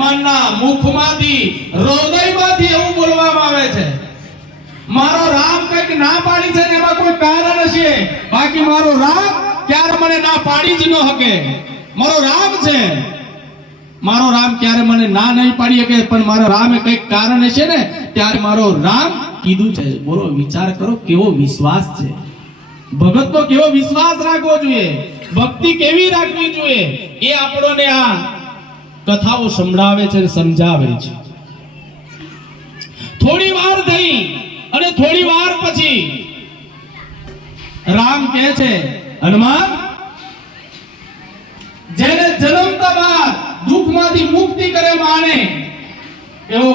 હનુમાનના મુખમાંથી હૃદયમાંથી એવું બોલવામાં આવે છે, મારો રામ કઈક ના પાડી છે ને એમાં કોઈ કારણ હશે, બાકી મારો રામ ક્યારે મને ના પાડી જ ન શકે. મારો રામ છે, મારો રામ ક્યારે મને ના નહીં પાડી શકે, પણ મારા રામે કઈક કારણ હશે ને ત્યારે મારો રામ કીધું છે. બોલો, વિચાર કરો કેવો વિશ્વાસ છે. ભગતનો કેવો વિશ્વાસ રાખવો જોઈએ, ભક્તિ કેવી રાખવી જોઈએ, એ આપણને આ કથાઓ સંભળાવે છે, સમજાવે છે. થોડી વાર થઈ અને થોડી વાર પછી રામ કહે છે, હનુમાન, જેને જન્મતા બાદ દુઃખમાંથી મુક્તિ કરે માને એવો